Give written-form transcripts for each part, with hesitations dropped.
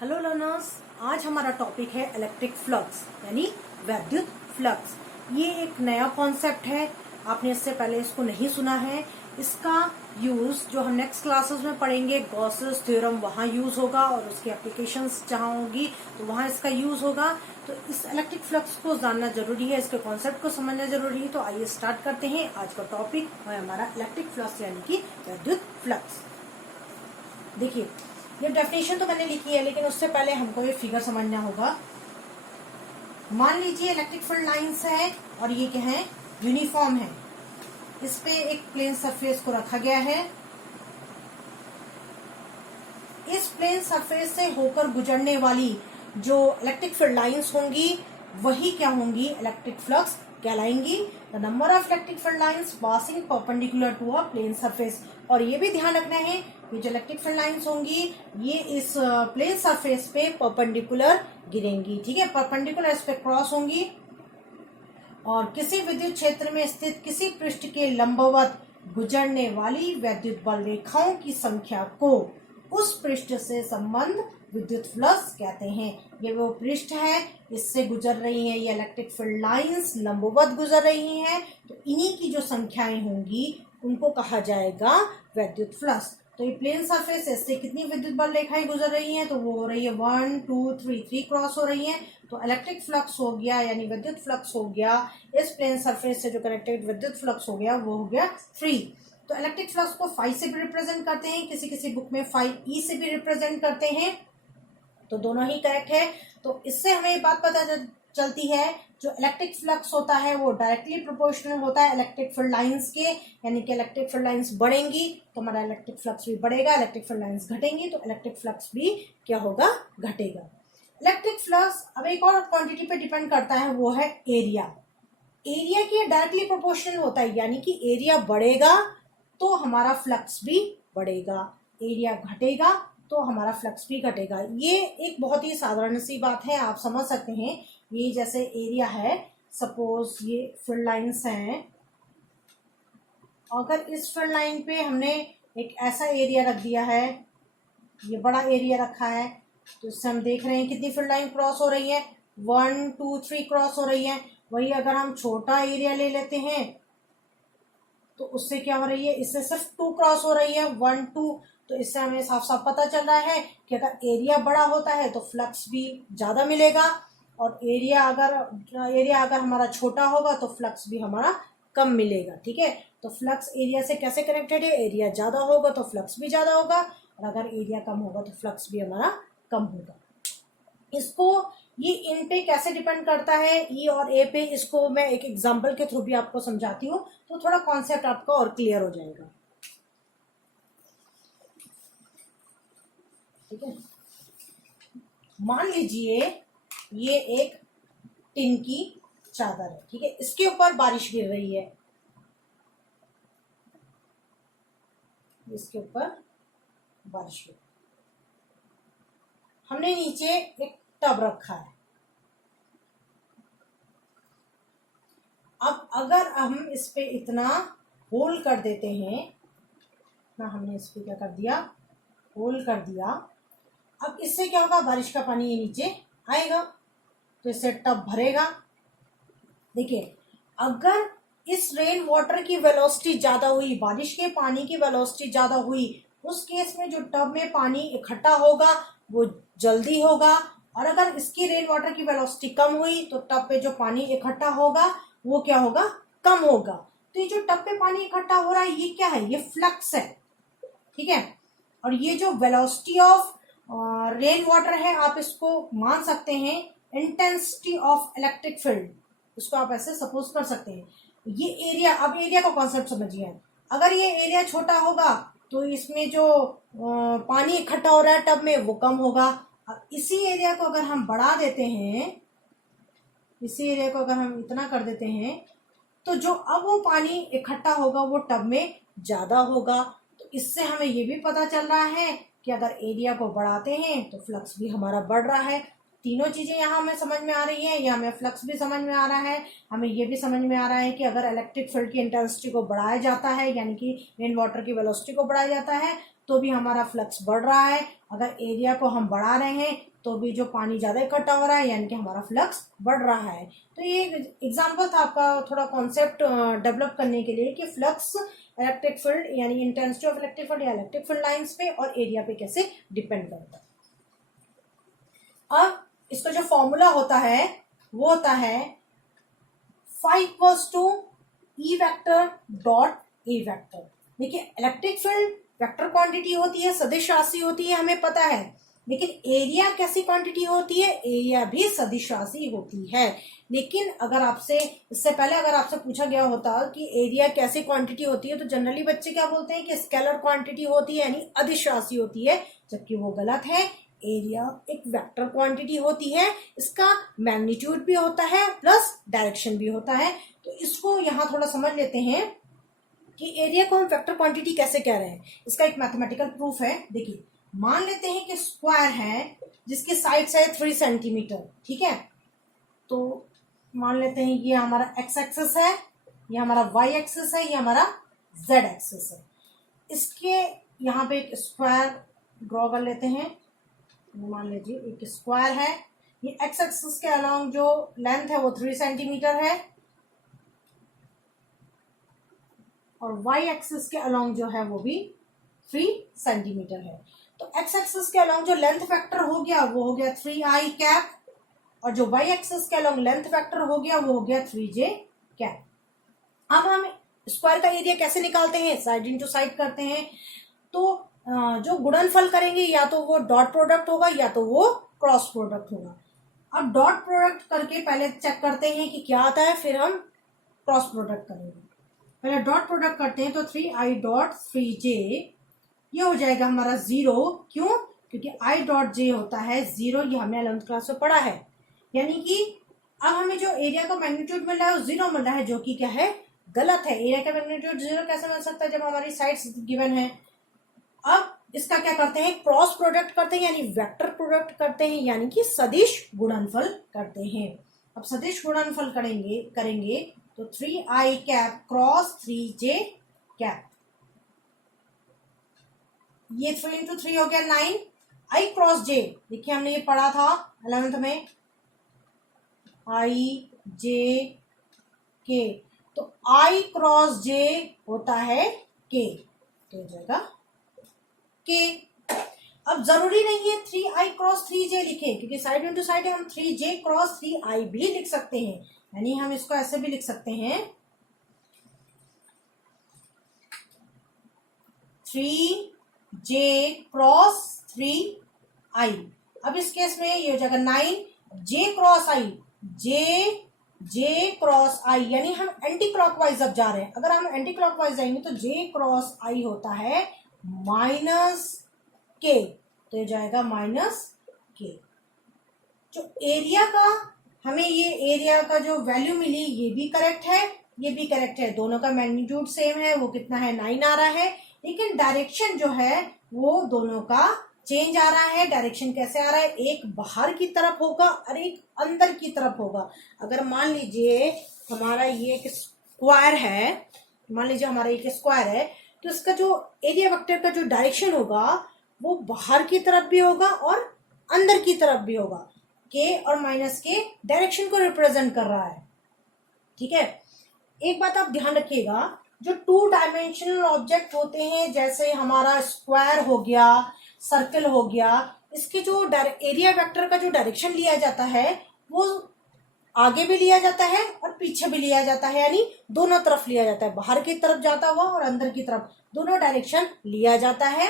Hello learners, आज हमारा topic है इलेक्ट्रिक फ्लक्स यानी वैद्युत फ्लक्स। ये एक नया कॉन्सेप्ट है, आपने इससे पहले इसको नहीं सुना है। इसका यूज जो हम नेक्स्ट क्लासेस में पढ़ेंगे, गॉसेस थ्योरम, वहां यूज होगा और उसकी एप्लीकेशंस जहां होगी तो वहां इसका यूज होगा। तो इस इलेक्ट्रिक फ्लक्स को जानना जरूरी है, इसके कॉन्सेप्ट को समझना जरूरी है। तो आइए स्टार्ट करते हैं। आज का टॉपिक है हमारा इलेक्ट्रिक फ्लक्स यानी कि वैद्युत फ्लक्स। देखिए, ये डेफिनेशन तो मैंने लिखी है, लेकिन उससे पहले हमको ये फिगर समझना होगा। मान लीजिए इलेक्ट्रिक फील्ड लाइंस है और ये क्या है, यूनिफॉर्म है। इस पे एक प्लेन सरफेस को रखा गया है। इस प्लेन सरफेस से होकर गुजरने वाली जो इलेक्ट्रिक फील्ड लाइंस होंगी वही क्या होंगी, इलेक्ट्रिक फ्लक्स कहलाएंगी। The number of electric field lines passing perpendicular to a plane surface. और ये भी ध्यान रखना है, ये जो इलेक्ट्रिक फील्ड लाइंस होंगी ये इस प्लेन सरफेस पे परपेंडिकुलर गिरेंगी। ठीक है, परपेंडिकुलर इस पे क्रॉस होंगी और किसी विद्युत क्षेत्र में स्थित किसी पृष्ठ के लंबवत गुजरने वाली वैद्युत बल रेखाओं की संख्या को उस पृष्ठ से संबंध विद्युत फ्लक्स कहते हैं। ये वो पृष्ठ है, इससे गुजर रही है ये इलेक्ट्रिक फील्ड लाइंस, लंबवत गुजर रही हैं, तो इन्हीं की जो संख्याएं होंगी उनको कहा जाएगा वैद्युत फ्लक्स। तो ये प्लेन सरफेस से कितनी विद्युत बल रेखाएं गुजर रही हैं, तो वो हो रही है 1 2 3 3 क्रॉस हो रही हैं। तो इलेक्ट्रिक फ्लक्स हो गया यानी विद्युत फ्लक्स हो गया, इस प्लेन सरफेस से जो कनेक्टेड विद्युत फ्लक्स हो गया वो हो गया 3। तो इलेक्ट्रिक फ्लक्स को फाई से भी रिप्रेजेंट करते हैं, किसी किसी बुक में फाई ई से भी रिप्रेजेंट करते हैं, तो दोनों ही करेक्ट है। तो इससे हमें ये बात पता चलती है, जो इलेक्ट्रिक फ्लक्स होता है वो डायरेक्टली प्रोपोर्शनल होता है इलेक्ट्रिक फील्ड लाइंस के, यानी कि इलेक्ट्रिक फील्ड लाइंस बढ़ेंगी तो हमारा इलेक्ट्रिक फ्लक्स भी बढ़ेगा, इलेक्ट्रिक फील्ड लाइंस घटेंगी तो इलेक्ट्रिक फ्लक्स भी क्या होगा, घटेगा। इलेक्ट्रिक फ्लक्स अब एक और क्वांटिटी पे डिपेंड करता है, वो है एरिया। एरिया की डायरेक्टली प्रोपोर्शनल होता है, यानी कि एरिया बढ़ेगा तो हमारा फ्लक्स भी बढ़ेगा, एरिया घटेगा तो हमारा फ्लक्स भी घटेगा। ये एक बहुत ही साधारण सी बात है, आप समझ सकते हैं। ये जैसे एरिया है, सपोज ये फील्ड लाइंस हैं, अगर इस फील्ड लाइन पे हमने एक ऐसा एरिया रख दिया है, ये बड़ा एरिया रखा है, तो इससे हम देख रहे हैं कितनी फील्ड लाइन क्रॉस हो रही है, 1 2 3 क्रॉस हो रही है। वही अगर हम छोटा एरिया ले लेते हैं तो उससे क्या हो रही है, इससे सिर्फ 2 क्रॉस हो रही है, 1 2। तो इससे हमें साफ साफ पता चल रहा है कि अगर एरिया बड़ा होता है तो फ्लक्स भी ज्यादा मिलेगा, और एरिया अगर हमारा छोटा होगा तो फ्लक्स भी हमारा कम मिलेगा। ठीक है, तो फ्लक्स एरिया से कैसे कनेक्टेड है, एरिया ज्यादा होगा तो फ्लक्स भी ज्यादा होगा, और अगर एरिया कम होगा तो फ्लक्स भी हमारा कम होगा। इसको ये इन पे कैसे डिपेंड करता है, ई और ए पे, इसको मैं एक एग्जांपल के थ्रू भी आपको समझाती हूँ तो थोड़ा कॉन्सेप्ट आपको और क्लियर हो जाएगा। ठीक है, मान लीजिए ये एक टिन की चादर है, ठीक है, इसके ऊपर बारिश गिर रही है, इसके ऊपर बारिश गिर, हमने नीचे एक टब रखा है। अब अगर हम इस पे इतना होल कर देते हैं ना, हमने इस पे क्या कर दिया, होल कर दिया। अब इससे क्या होगा, बारिश का पानी ये नीचे आएगा तो इससे टब भरेगा। देखिए, अगर इस रेन वाटर की वेलोसिटी ज्यादा हुई, बारिश के पानी की वेलोसिटी ज्यादा हुई, उस केस में जो टब में पानी इकट्ठा होगा वो जल्दी होगा, और अगर इसकी रेन वाटर की वेलोसिटी कम हुई तो टब पे जो पानी इकट्ठा होगा वो क्या होगा, कम होगा। तो ये जो टब पे पानी इकट्ठा हो रहा है ये क्या है, ये फ्लक्स है। ठीक है, और ये जो वेलोसिटी ऑफ रेन वाटर है, आप इसको मान सकते हैं इंटेंसिटी ऑफ इलेक्ट्रिक फील्ड, इसको आप ऐसे सपोज कर सकते हैं। ये एरिया, अब एरिया का कॉन्सेप्ट समझिए। अगर ये एरिया छोटा होगा तो इसमें जो पानी इकट्ठा हो रहा है टब में वो कम होगा। अब इसी एरिया को अगर हम बढ़ा देते हैं, इसी एरिया को अगर हम इतना कर देते हैं तो जो अब वो पानी इकट्ठा होगा वो टब में ज्यादा होगा। तो इससे हमें ये भी पता चल रहा है कि अगर एरिया को बढ़ाते हैं तो फ्लक्स भी हमारा बढ़ रहा है। तीनों चीजें यहाँ हमें समझ में आ रही है, या हमें फ्लक्स भी समझ में आ रहा है, हमें ये भी समझ में आ रहा है कि अगर इलेक्ट्रिक फील्ड की इंटेंसिटी को बढ़ाया जाता है, यानी कि रेन वाटर की वेलोसिटी को बढ़ाया जाता है, तो भी हमारा फ्लक्स बढ़ रहा है। अगर एरिया को हम बढ़ा रहे हैं तो भी जो पानी ज़्यादा इकट्ठा हो रहा है, यानी कि हमारा फ्लक्स बढ़ रहा है। तो ये एग्जाम्पल था आपका थोड़ा कॉन्सेप्ट डेवलप करने के लिए कि फ्लक्स इलेक्ट्रिक फील्ड यानी इंटेंसिटी ऑफ इलेक्ट्रिक फील्ड या इलेक्ट्रिक फील्ड लाइंस पे और एरिया पे कैसे डिपेंड करता है। अब इसका जो फॉर्मूला होता है वो होता है phi equals to E vector dot A vector. देखिए इलेक्ट्रिक फील्ड वेक्टर क्वांटिटी होती है, सदिश राशि होती है, हमें पता है, लेकिन एरिया कैसी क्वांटिटी होती है, एरिया भी सदिश राशि होती है। लेकिन अगर आपसे इससे पहले अगर आपसे पूछा गया होता कि एरिया कैसी क्वांटिटी होती है, तो जनरली बच्चे क्या बोलते हैं कि स्केलर क्वांटिटी होती है यानी अदिश राशि होती है, जबकि वो गलत है। एरिया एक वेक्टर क्वांटिटी होती है, इसका मैग्नीट्यूड भी होता है प्लस डायरेक्शन भी होता है। तो इसको यहाँ थोड़ा समझ लेते हैं कि एरिया को हम वेक्टर क्वांटिटी कैसे कह रहे हैं। इसका एक मैथमेटिकल प्रूफ है। देखिए मान लेते हैं कि स्क्वायर है जिसकी साइड्स है 3 सेंटीमीटर, ठीक है। तो मान लेते हैं ये हमारा एक्स एक्सिस है, ये हमारा वाई एक्सिस है, ये हमारा जेड एक्सिस है। इसके यहाँ पे एक स्क्वायर ड्रॉ कर लेते हैं। मान लीजिए एक स्क्वायर है, ये एक्स एक्सिस के अलोंग जो लेंथ है वो 3 सेंटीमीटर है और वाई एक्सिस के अलोंग जो है वो भी 3 सेंटीमीटर है। तो एक्स एक्सिस के अलोंग जो लेंथ फैक्टर हो गया वो हो गया 3i कैप, और जो वाई एक्सिस के अलोंग लेंथ फैक्टर हो गया वो हो गया 3j कैप। अब हम स्क्वायर का एरिया कैसे निकालते हैं, साइड इंटू साइड करते हैं। तो जो गुणनफल करेंगे या तो वो डॉट प्रोडक्ट होगा या तो वो क्रॉस प्रोडक्ट होगा। अब डॉट प्रोडक्ट करके पहले चेक करते हैं कि क्या आता है, फिर हम क्रॉस प्रोडक्ट करेंगे। पहले डॉट प्रोडक्ट करते हैं तो 3i डॉट 3j ये हो जाएगा हमारा 0। क्यों? क्योंकि i डॉट j होता है 0, ये हमने 11th क्लास में पढ़ा है। यानी कि अब हमें जो एरिया का मैग्नीट्यूड मिल रहा है वो 0 मिल रहा है, जो कि क्या है, गलत है। एरिया का मैग्नीट्यूड 0 कैसे मिल सकता है जब हमारी साइड्स गिवन है। अब इसका क्या करते हैं, क्रॉस प्रोडक्ट करते हैं यानी वेक्टर प्रोडक्ट करते हैं, यानी कि सदिश गुणनफल करते हैं। अब सदिश गुणनफल करेंगे तो 3i cap cross 3j cap, ये 3 इंटू 3 हो गया 9, i क्रॉस j, देखिए हमने ये पढ़ा था 11th में, i j k, तो i क्रॉस j होता है k, तो हो जाएगा k। अब जरूरी नहीं है 3i क्रॉस 3j लिखें, क्योंकि साइड इंटू साइड हम 3j क्रॉस 3i भी लिख सकते हैं, यानी हम इसको ऐसे भी लिख सकते हैं 3j क्रॉस 3i। अब इस केस में ये हो जाएगा 9j cross i, j cross i, यानी हम एंटी क्लॉकवाइज अब जा रहे हैं। अगर हम एंटी क्लॉकवाइज जाएंगे तो j क्रॉस i होता है माइनस k, तो ये जाएगा माइनस k। जो एरिया का हमें ये एरिया का जो वैल्यू मिली ये भी करेक्ट है, ये भी करेक्ट है, दोनों का मैग्नीट्यूड सेम है, वो कितना है 9 आ रहा है, लेकिन डायरेक्शन जो है वो दोनों का चेंज आ रहा है। डायरेक्शन कैसे आ रहा है, एक बाहर की तरफ होगा और एक अंदर की तरफ होगा। अगर मान लीजिए हमारा ये एक स्क्वायर है, मान लीजिए हमारा एक स्क्वायर है, तो इसका जो एरिया वेक्टर का जो डायरेक्शन होगा वो बाहर की तरफ भी होगा और अंदर की तरफ भी होगा। k और माइनस के डायरेक्शन को रिप्रेजेंट कर रहा है, ठीक है। एक बात आप ध्यान रखिएगा, जो 2 डायमेंशनल ऑब्जेक्ट होते हैं, जैसे हमारा स्क्वायर हो गया, सर्कल हो गया, इसके जो एरिया वेक्टर का जो डायरेक्शन लिया जाता है वो आगे भी लिया जाता है और पीछे भी लिया जाता है, यानी दोनों तरफ लिया जाता है, बाहर की तरफ जाता हुआ और अंदर की तरफ दोनों डायरेक्शन लिया जाता है।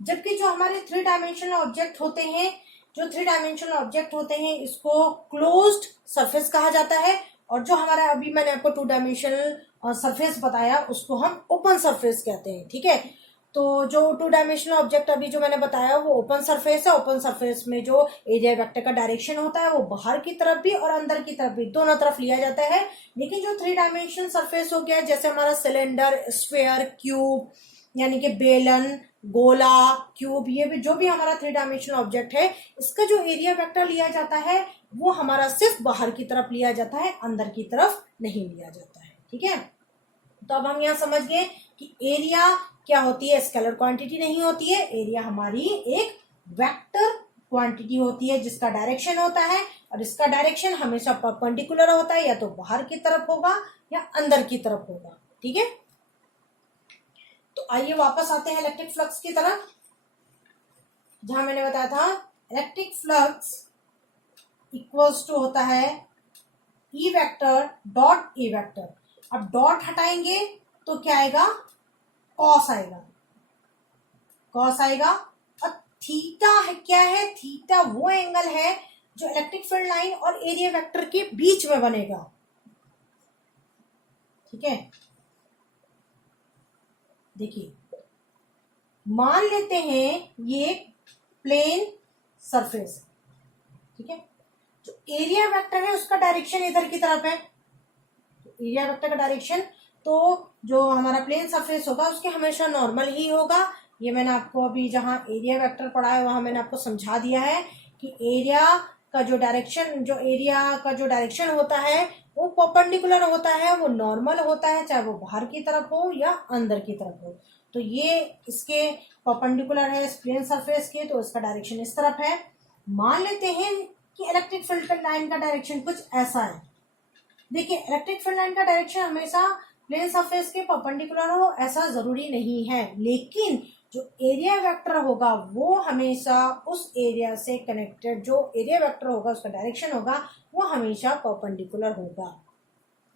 जबकि जो हमारे 3 डायमेंशनल ऑब्जेक्ट होते हैं, जो 3 डायमेंशनल ऑब्जेक्ट होते हैं इसको क्लोज्ड सरफेस कहा जाता है, और जो हमारा अभी मैंने आपको 2 डायमेंशनल सरफेस बताया उसको हम ओपन सरफेस कहते हैं, ठीक है। तो जो 2 डायमेंशनल ऑब्जेक्ट अभी जो मैंने बताया वो ओपन सरफेस है। ओपन सरफेस में जो एरिया वेक्टर का डायरेक्शन होता है वो बाहर की तरफ भी और अंदर की तरफ भी दोनों तरफ लिया जाता है। लेकिन जो 3 डायमेंशनल सरफेस हो गया, जैसे हमारा सिलेंडर, स्फेयर, क्यूब, यानी कि बेलन, गोला, क्यूब, ये भी जो भी हमारा 3 डायमेंशनल ऑब्जेक्ट है, इसका जो एरिया वेक्टर लिया जाता है वो हमारा सिर्फ बाहर की तरफ लिया जाता है, अंदर की तरफ नहीं लिया जाता है, ठीक है। तो अब हम यहाँ समझ गए कि एरिया क्या होती है, स्केलर क्वांटिटी नहीं होती है, एरिया हमारी एक वेक्टर क्वांटिटी होती है जिसका डायरेक्शन होता है, और इसका डायरेक्शन हमेशा परपेंडिकुलर होता है, या तो बाहर की तरफ होगा या अंदर की तरफ होगा। ठीक है, तो आइए वापस आते हैं इलेक्ट्रिक फ्लक्स की तरफ, जहां मैंने बताया था इलेक्ट्रिक फ्लक्स इक्वल्स टू होता है E vector dot A vector. अब डॉट हटाएंगे तो क्या आएगा, कॉस आएगा, कॉस आएगा। और थीटा है, क्या है, थीटा वो एंगल है जो इलेक्ट्रिक फील्ड लाइन और एरिया वेक्टर के बीच में बनेगा। ठीक है, देखिए मान लेते हैं ये प्लेन सरफेस, ठीक है, जो एरिया वेक्टर है उसका डायरेक्शन इधर की तरफ है, एरिया वेक्टर का डायरेक्शन तो जो हमारा प्लेन सरफेस होगा उसके हमेशा नॉर्मल ही होगा। ये मैंने आपको अभी जहां एरिया वेक्टर पढ़ा है वहां मैंने आपको समझा दिया है कि एरिया का जो डायरेक्शन होता है वो परपेंडिकुलर होता है, वो नॉर्मल होता है, चाहे वो बाहर की तरफ हो या अंदर की तरफ हो। तो ये इसके परपेंडिकुलर है इस प्लेन सरफेस के, तो इसका डायरेक्शन इस तरफ है। मान लेते हैं कि इलेक्ट्रिक फील्ड लाइन का डायरेक्शन कुछ ऐसा है। देखिए इलेक्ट्रिक फील्ड लाइन का डायरेक्शन हमेशा प्लेन सरफेस के परपेंडिकुलर हो ऐसा जरूरी नहीं है, लेकिन जो एरिया वेक्टर होगा वो हमेशा उस एरिया से कनेक्टेड, जो एरिया वेक्टर होगा उसका डायरेक्शन होगा वो हमेशा परपेंडिकुलर होगा।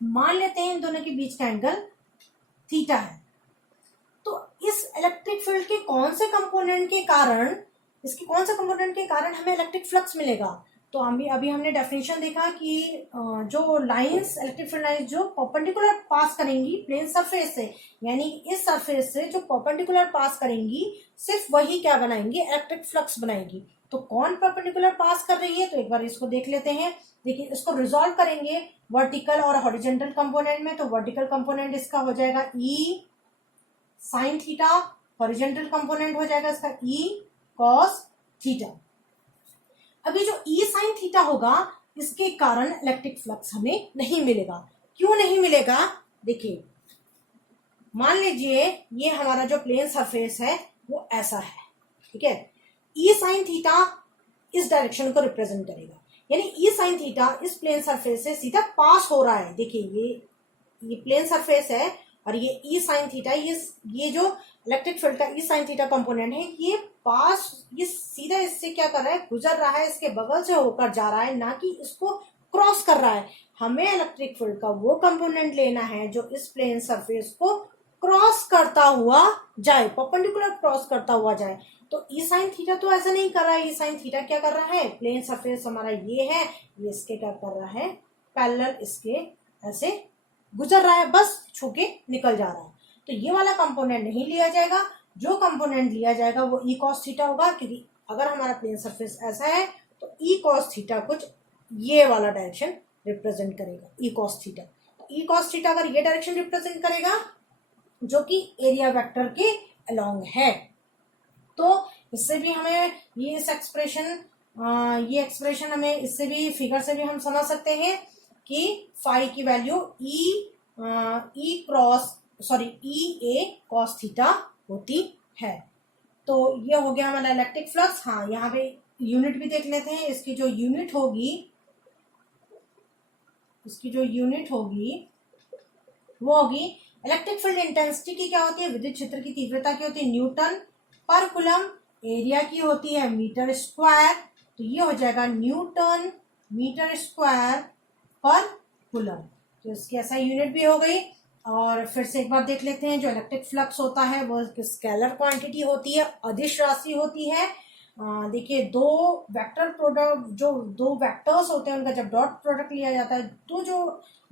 मान लेते हैं इन दोनों के बीच का एंगल थीटा है, तो इस इलेक्ट्रिक फील्ड के कौन से कंपोनेंट के कारण, इसके कौन से कंपोनेंट के कारण हमें इलेक्ट्रिक फ्लक्स मिलेगा। तो अभी हमने डेफिनेशन देखा कि जो लाइंस, इलेक्ट्रिक फील्ड लाइंस जो परपेंडिकुलर पास करेंगी प्लेन सरफेस से, यानी इस सरफेस से जो परपेंडिकुलर पास करेंगी सिर्फ वही क्या बनाएंगी, इलेक्ट्रिक फ्लक्स बनाएंगी। तो कौन परपेंडिकुलर पास कर रही है, तो एक बार इसको देख लेते हैं। देखिए इसको रिजॉल्व करेंगे वर्टिकल और हॉरिजॉन्टल कंपोनेंट में, तो वर्टिकल कंपोनेंट इसका हो जाएगा ई साइन थीटा, हॉरिजॉन्टल कंपोनेंट हो जाएगा इसका ई कॉस थीटा। अभी जो ई साइन थीटा होगा इसके कारण इलेक्ट्रिक फ्लक्स हमें नहीं मिलेगा। क्यों नहीं मिलेगा, देखिए मान लीजिए ये हमारा जो प्लेन सरफेस है वो ऐसा है, ठीक है, ई साइन थीटा इस डायरेक्शन को रिप्रेजेंट करेगा, यानी ई साइन थीटा इस प्लेन सरफेस से सीधा पास हो रहा है। देखिए ये प्लेन सरफेस है और ये ई साइन थीटा, ये जो इलेक्ट्रिक फील्ड का ई साइन थीटा कंपोनेंट है ये सीधा इससे क्या कर रहा है, गुजर रहा है, इसके बगल से होकर जा रहा है, ना कि इसको क्रॉस कर रहा है। हमें इलेक्ट्रिक फील्ड का वो कंपोनेंट लेना है जो इस प्लेन सरफेस को क्रॉस करता हुआ जाए, परपेंडिकुलर क्रॉस करता हुआ जाए। तो ई साइन थीटा तो ऐसा नहीं कर रहा है, ई साइन थीटा क्या कर रहा है, प्लेन सरफेस हमारा ये है, ये इसके क्या कर रहा है, पैरेलल इसके ऐसे गुजर रहा है, बस छू के निकल जा रहा है। तो ये वाला कंपोनेंट नहीं लिया जाएगा, जो कंपोनेंट लिया जाएगा वो ई कॉस थीटा होगा, क्योंकि अगर हमारा प्लेन सरफेस ऐसा है तो ई कॉस थीटा कुछ ये वाला डायरेक्शन रिप्रेजेंट करेगा, E cos theta. E cos theta अगर ये डायरेक्शन रिप्रेजेंट करेगा जो कि एरिया वेक्टर के अलोंग है, तो इससे भी हमें ये एक्सप्रेशन हमें इससे भी, फिगर से भी हम समझ सकते हैं कि फाई की वैल्यू ई ए कॉस थीटा होती है। तो ये हो गया हमारा इलेक्ट्रिक फ्लक्स। हाँ, यहाँ पे यूनिट भी देख लेते हैं। इसकी जो यूनिट होगी वो होगी इलेक्ट्रिक फील्ड इंटेंसिटी की क्या होती है, विद्युत क्षेत्र की तीव्रता की होती है न्यूटन पर कूलम, एरिया की होती है मीटर स्क्वायर, तो ये हो जाएगा न्यूटन मीटर स्क्वायर पर कूलम। तो इसकी ऐसा यूनिट भी हो गई। और फिर से एक बार देख लेते हैं, जो इलेक्ट्रिक फ्लक्स होता है वो स्केलर क्वांटिटी होती है, अदिश राशि होती है। देखिए दो वेक्टर्स होते हैं उनका जब डॉट प्रोडक्ट लिया जाता है तो जो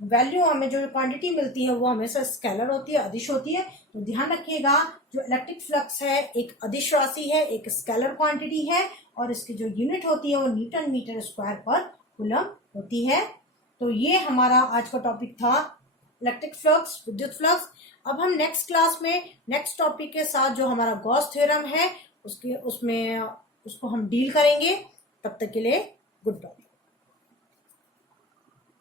वैल्यू हमें, जो क्वांटिटी मिलती है वो हमेशा स्केलर होती है, अदिश होती है। तो ध्यान रखिएगा, जो इलेक्ट्रिक फ्लक्स है एक अदिश राशि है, एक स्केलर क्वांटिटी है, और इसकी जो यूनिट होती है वो न्यूटन मीटर स्क्वायर पर कूलम होती है। तो ये हमारा आज का टॉपिक था इलेक्ट्रिक फ्लक्स, विद्युत फ्लक्स। अब हम नेक्स्ट क्लास में नेक्स्ट टॉपिक के साथ जो हमारा गॉस थ्योरम है उसको हम डील करेंगे। तब तक के लिए गुड बाय।